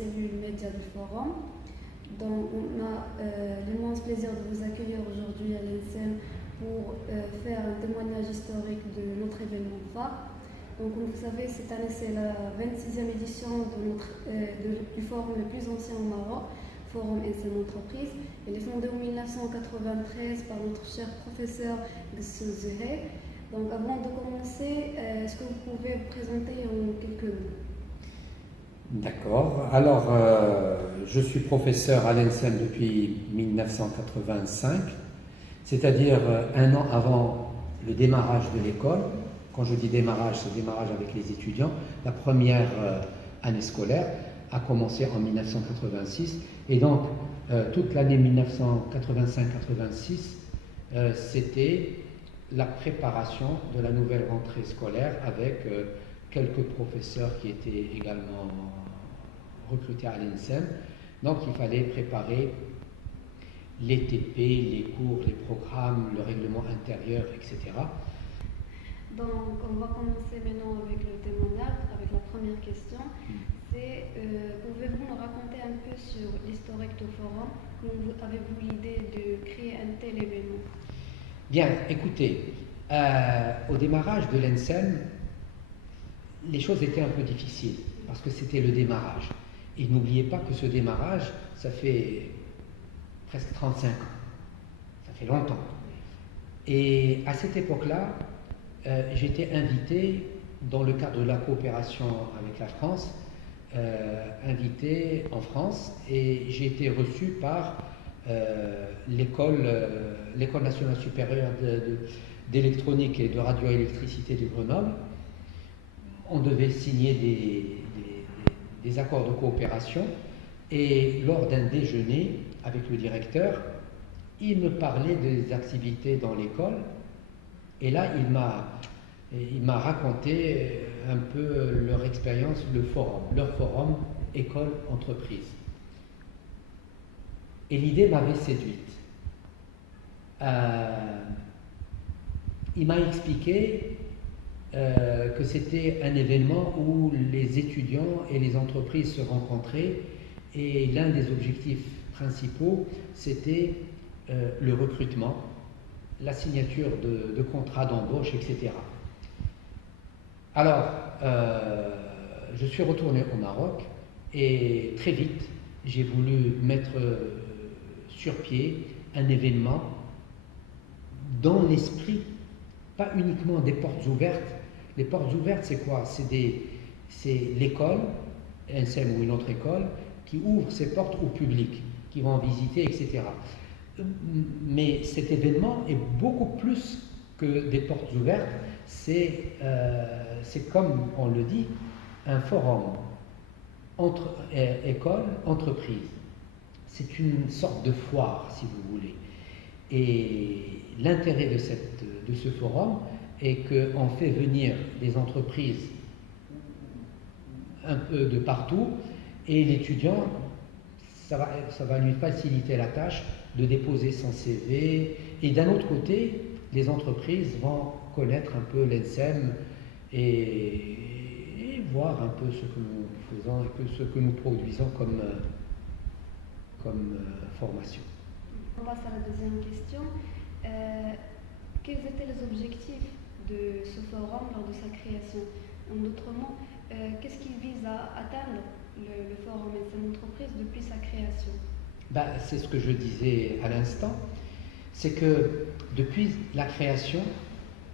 cellule média du forum. Donc, on a l'immense plaisir de vous accueillir aujourd'hui à l'INSEM pour faire un témoignage historique de notre événement phare. Donc, comme vous savez, cette année, c'est la 26e édition du forum le plus ancien au Maroc, Forum INSEM Entreprise. Il est fondé en 1993 par notre cher professeur Ghassoul Zouhé. Donc, avant de commencer, est-ce que vous pouvez vous présenter en quelques mots? D'accord. Alors, je suis professeur à l'INSEM depuis 1985, c'est-à-dire un an avant le démarrage de l'école. Quand je dis démarrage, c'est démarrage avec les étudiants. La première année scolaire a commencé en 1986 et donc toute l'année 1985-86, c'était la préparation de la nouvelle rentrée scolaire avec quelques professeurs qui étaient également recrutés à l'INSEM. Donc il fallait préparer les TP, les cours, les programmes, le règlement intérieur, etc. Donc on va commencer maintenant avec le témoignage, avec la première question. C'est, pouvez-vous nous raconter un peu sur l'historique du forum? Comment avez-vous l'idée de créer un tel événement? Bien, écoutez, au démarrage de l'INSEM, les choses étaient un peu difficiles parce que c'était le démarrage. Et n'oubliez pas que ce démarrage, ça fait presque 35 ans. Ça fait longtemps. Et à cette époque-là, j'étais invité, dans le cadre de la coopération avec la France, invité en France, et j'ai été reçu par l'École nationale supérieure d'électronique et de radioélectricité de Grenoble. On devait signer des accords de coopération et lors d'un déjeuner avec le directeur, il me parlait des activités dans l'école et là il m'a raconté un peu leur expérience, leur forum école-entreprise. Et l'idée m'avait séduite. Il m'a expliqué que c'était un événement où les étudiants et les entreprises se rencontraient et l'un des objectifs principaux, c'était le recrutement, la signature de contrats d'embauche, etc. Alors, je suis retourné au Maroc et très vite, j'ai voulu mettre sur pied un événement dans l'esprit, pas uniquement des portes ouvertes. Les portes ouvertes, c'est quoi? C'est l'école, INSEM ou une autre école, qui ouvre ses portes au public, qui vont visiter, etc. Mais cet événement est beaucoup plus que des portes ouvertes. C'est comme on le dit, un forum entre école, entreprise. C'est une sorte de foire, si vous voulez. Et l'intérêt de ce forum est qu'on fait venir des entreprises un peu de partout et l'étudiant, ça va lui faciliter la tâche de déposer son CV. Et d'un autre côté, les entreprises vont connaître un peu l'INSEM et voir un peu ce que nous faisons et ce que nous produisons comme formation. On passe à la deuxième question. Quels étaient les objectifs de ce forum lors de sa création? En d'autres mots, qu'est-ce qu'il vise à atteindre le forum INSEM Entreprise depuis sa création? C'est ce que je disais à l'instant, c'est que depuis la création,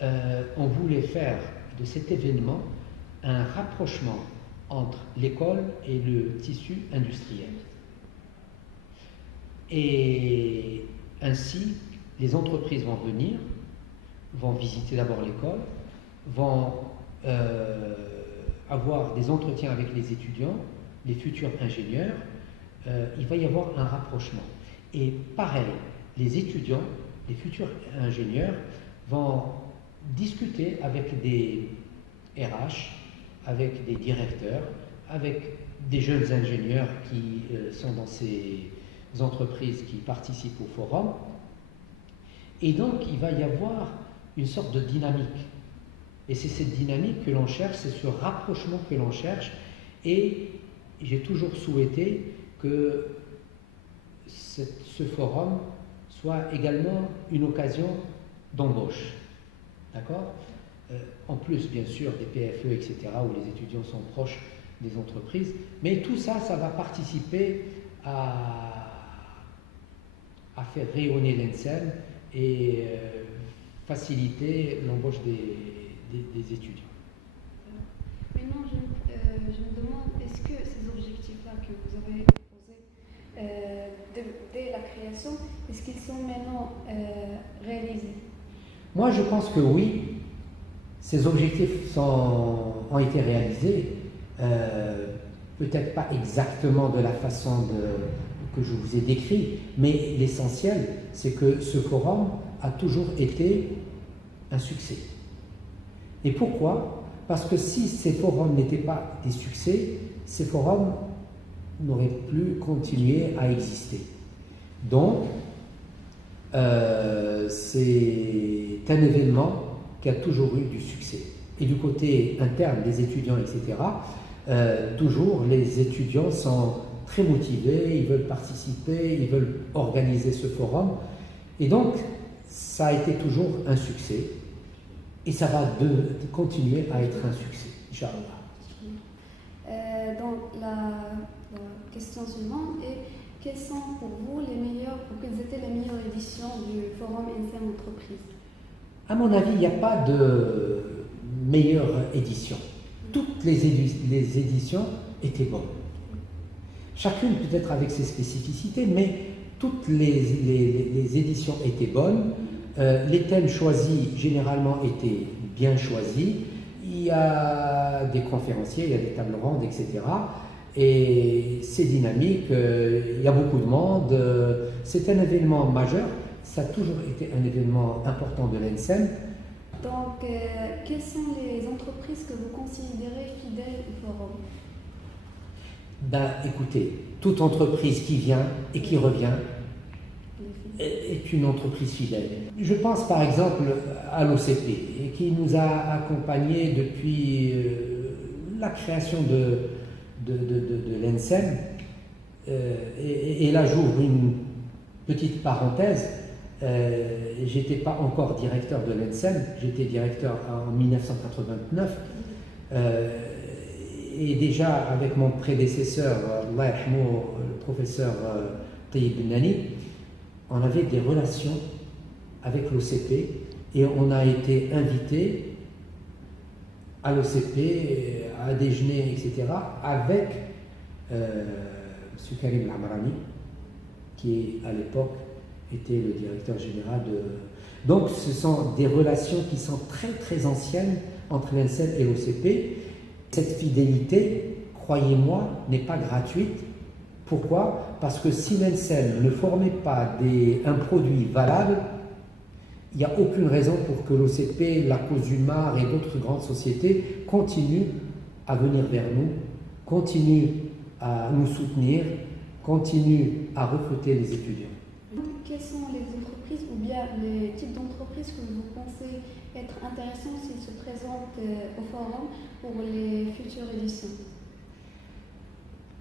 on voulait faire de cet événement un rapprochement entre l'école et le tissu industriel. Et ainsi, les entreprises vont venir, vont visiter d'abord l'école, vont avoir des entretiens avec les étudiants, les futurs ingénieurs. Il va y avoir un rapprochement. Et pareil, les étudiants, les futurs ingénieurs vont discuter avec des RH, avec des directeurs, avec des jeunes ingénieurs qui sont dans ces entreprises qui participent au forum. Et donc, il va y avoir une sorte de dynamique. Et c'est cette dynamique que l'on cherche, c'est ce rapprochement que l'on cherche. Et j'ai toujours souhaité que ce forum soit également une occasion d'embauche. D'accord? En plus, bien sûr, des PFE, etc., où les étudiants sont proches des entreprises. Mais tout ça, ça va participer à faire rayonner l'ENSEM et faciliter l'embauche des étudiants. Maintenant, je me demande, est-ce que ces objectifs-là que vous avez posés dès la création, est-ce qu'ils sont maintenant réalisés? Moi, je pense que oui. Ces objectifs ont été réalisés, peut-être pas exactement de la façon que je vous ai décrit, mais l'essentiel, c'est que ce forum a toujours été un succès. Et pourquoi? Parce que si ces forums n'étaient pas des succès, ces forums n'auraient plus continué à exister. Donc, c'est un événement qui a toujours eu du succès. Et du côté interne des étudiants, etc., toujours les étudiants sont très motivés, ils veulent participer, ils veulent organiser ce forum. Et donc, ça a été toujours un succès. Et ça va continuer à être un succès, Inch'Allah. Donc, la question suivante est: quelles sont pour vous quelles étaient les meilleures éditions du forum ENSEM Entreprise? À mon avis, il n'y a pas de meilleure édition. Toutes les éditions étaient bonnes. Chacune peut-être avec ses spécificités, mais toutes les éditions étaient bonnes. Les thèmes choisis, généralement, étaient bien choisis. Il y a des conférenciers, il y a des tables rondes, etc. Et c'est dynamique, il y a beaucoup de monde. C'est un événement majeur. Ça a toujours été un événement important de l'ENSEM. Donc, quelles sont les entreprises que vous considérez fidèles au forum? Écoutez, toute entreprise qui vient et qui revient est une entreprise fidèle. Je pense par exemple à l'OCP, qui nous a accompagnés depuis la création de l'ENSEM. Et là, j'ouvre une petite parenthèse. J'étais pas encore directeur de l'ENSEM, j'étais directeur en 1989. Et déjà avec mon prédécesseur, Allah yarhamou, le professeur Tayyib Nani, on avait des relations avec l'OCP et on a été invité à l'OCP, à déjeuner, etc., avec M. Karim Lamrani, qui à l'époque était le directeur général de... Donc ce sont des relations qui sont très très anciennes entre l'ENSEM et l'OCP. Cette fidélité, croyez-moi, n'est pas gratuite. Pourquoi? Parce que si l'ENSEM ne formait pas un produit valable, il n'y a aucune raison pour que l'OCP, la Cause du Mar et d'autres grandes sociétés continuent à venir vers nous, continuent à nous soutenir, continuent à recruter les étudiants. Quelles sont les entreprises ou bien les types d'entreprises que vous pensez être intéressants s'ils se présentent au forum pour les futures éditions?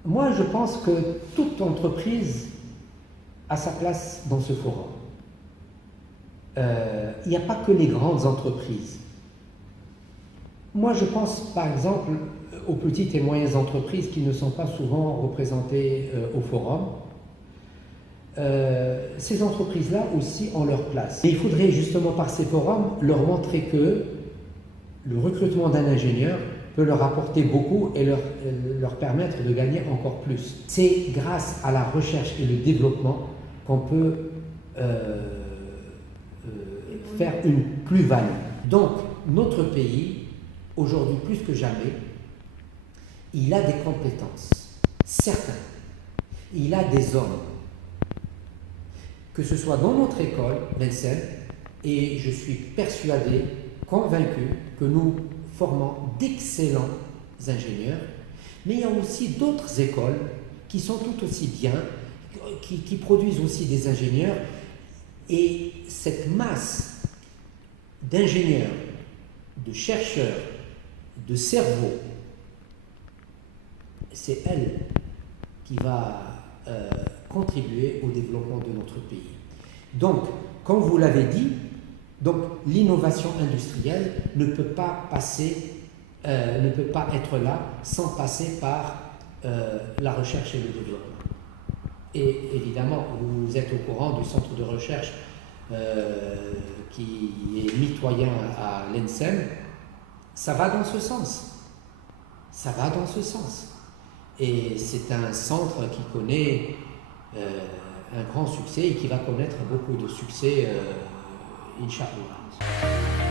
Moi, je pense que toute entreprise a sa place dans ce forum. Il n'y a pas que les grandes entreprises. Moi, je pense par exemple aux petites et moyennes entreprises qui ne sont pas souvent représentées au forum. Ces entreprises-là aussi ont leur place. Et il faudrait justement par ces forums leur montrer que le recrutement d'un ingénieur peut leur apporter beaucoup et leur permettre de gagner encore plus. C'est grâce à la recherche et le développement qu'on peut faire une plus-value. Donc, notre pays, aujourd'hui plus que jamais, il a des compétences, certains. Il a des hommes. Que ce soit dans notre école, l'ENSEM, et je suis persuadé, convaincu, que nous formons d'excellents ingénieurs, mais il y a aussi d'autres écoles qui sont tout aussi bien, qui produisent aussi des ingénieurs, et cette masse d'ingénieurs, de chercheurs, de cerveaux, c'est elle qui va contribuer au développement de notre pays. Donc, comme vous l'avez dit, donc l'innovation industrielle ne peut pas être là sans passer par la recherche et le développement. Et évidemment, vous êtes au courant du centre de recherche qui est mitoyen à l'ENSEM. Ça va dans ce sens. Ça va dans ce sens. Et c'est un centre qui connaît un grand succès et qui va connaître beaucoup de succès, Inch'Allah.